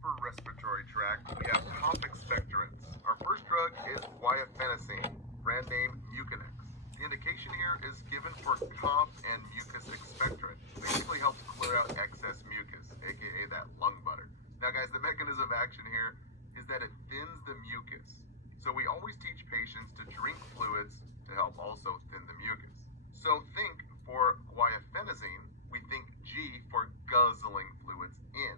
upper respiratory tract, we have cough expectorants. Our first drug is guaifenesin, brand name Mucinex. The indication here is given for cough and mucus expectorant. Basically helps clear out excess mucus, aka that lung butter. Now guys, the mechanism of action here is that it thins the mucus. So we always teach patients to drink fluids to help also thin the mucus. So think for guaifenesin, we think G for guzzling fluids in.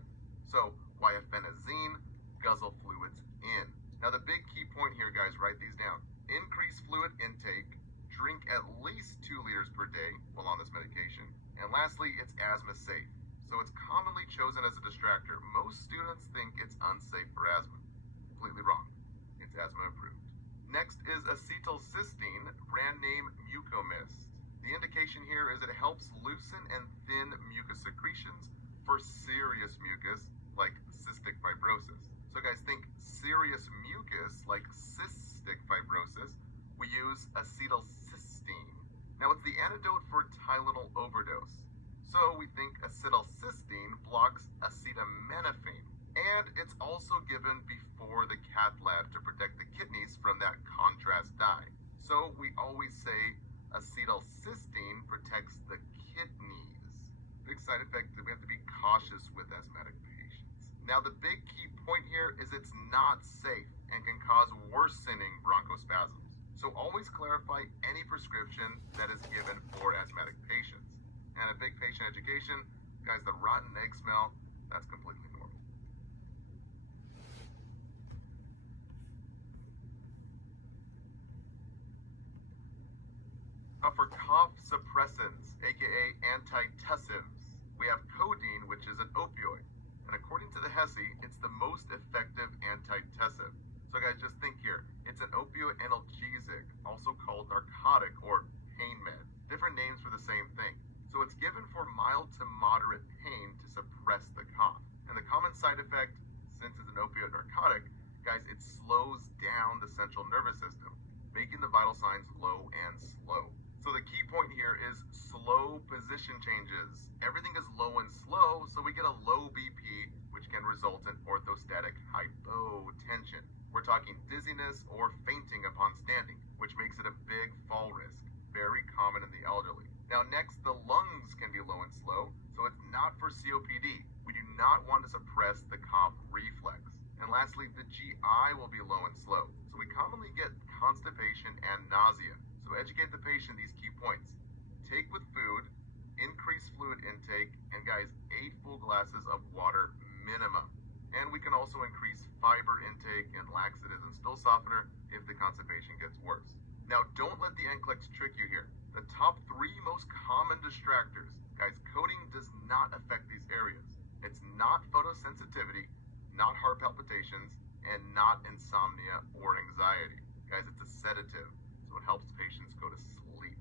So guaifenesin, guzzle fluids in. Now the big key point here, guys, write these down. Increase fluid intake, drink at least 2 liters per day while on this medication. And lastly, it's asthma safe. So it's commonly chosen as a distractor. Most students think it's unsafe for asthma. Completely wrong. It's asthma approved. Next is acetylcysteine, brand name Mucomyst. The indication here is it helps loosen and thin mucus secretions for serious mucus like cystic fibrosis. So guys, think serious mucus like cystic fibrosis, we use acetylcysteine. Now it's the antidote for Tylenol overdose. So we think acetylcysteine blocks acetaminophen. And it's also given before the cath lab to protect the kidneys from that contrast dye. So we always say acetylcysteine protects the kidneys. Big side effect that we have to be cautious with asthmatic patients. Now the big key point here is it's not safe and can cause worsening bronchospasms. So always clarify any prescription that is given for asthmatic patients. And a big patient education, guys, the rotten egg smell, that's completely normal. For cough suppressants, aka antitussives, we have codeine, which is an opioid. And according to the HESI, it's the most effective antitussive. So guys, just think here. It's an opioid analgesic, also called narcotic or pain med. Different names for the same thing. So it's given for mild to moderate pain to suppress the cough. And the common side effect, since it's an opioid narcotic, guys, it slows down the central nervous system, making the vital signs low and slow. So the key point here is slow position changes. Everything is low and slow, so we get a low BP, which can result in orthostatic hypotension. We're talking dizziness or fainting upon standing, which makes it a big fall risk. Very common in the elderly. Now next, the lungs can be low and slow, so it's not for COPD. We do not want to suppress the cough reflex. And lastly, the GI will be low and slow. So we commonly get constipation and nausea. So educate the patient these key points. Take with food, increase fluid intake, and guys, 8 full glasses of water minimum. And we can also increase fiber intake and laxatives and stool softener if the constipation gets worse. Now, don't let the NCLEX trick you here. The top 3 most common distractors, guys, codeine does not affect these areas. It's not photosensitivity, not heart palpitations, and not insomnia or anxiety. Guys, it's a sedative, so it helps patients go to sleep.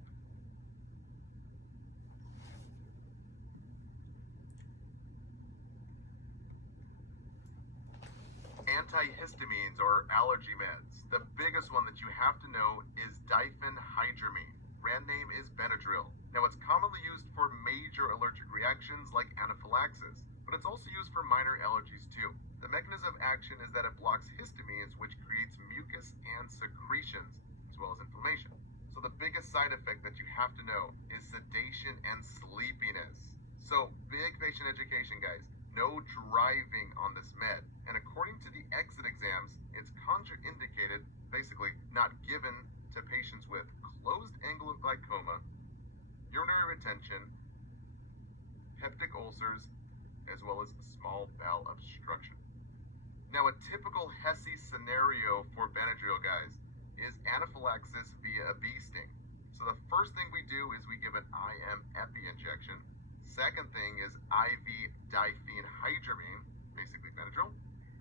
Antihistamines or allergy meds. The biggest one that you have to know is diphenhydramine. Brand name is Benadryl. Now it's commonly used for major allergic reactions like anaphylaxis, but it's also used for minor allergies too. The mechanism of action is that it blocks histamines, which creates mucus and secretions, as well as inflammation. So the biggest side effect that you have to know is sedation and sleepiness. So big patient education, guys. No driving on this med. And according to the exit exams, it's contraindicated, basically not given to patients with closed angle of glaucoma, urinary retention, peptic ulcers, as well as small bowel obstruction. Now, a typical HESI scenario for Benadryl, guys, is anaphylaxis via a bee sting. So the first thing we do is we give an IM epi injection. Second thing is IV diphenhydramine, basically Benadryl.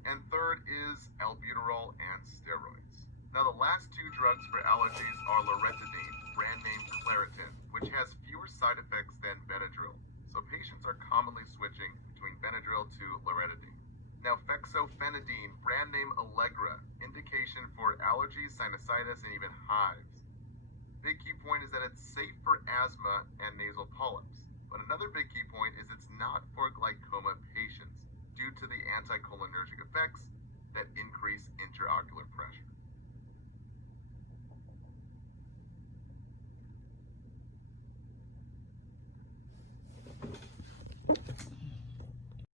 And third is albuterol and steroids. Now the last 2 drugs for allergies are loratadine, brand name Claritin, which has fewer side effects than Benadryl. So patients are commonly switching between Benadryl to loratadine. Now fexofenadine, brand name Allegra, indication for allergies, sinusitis, and even hives. Big key point is that it's safe for asthma and nasal polyps. But another big key point is it's not for glaucoma patients due to the anticholinergic effects that increase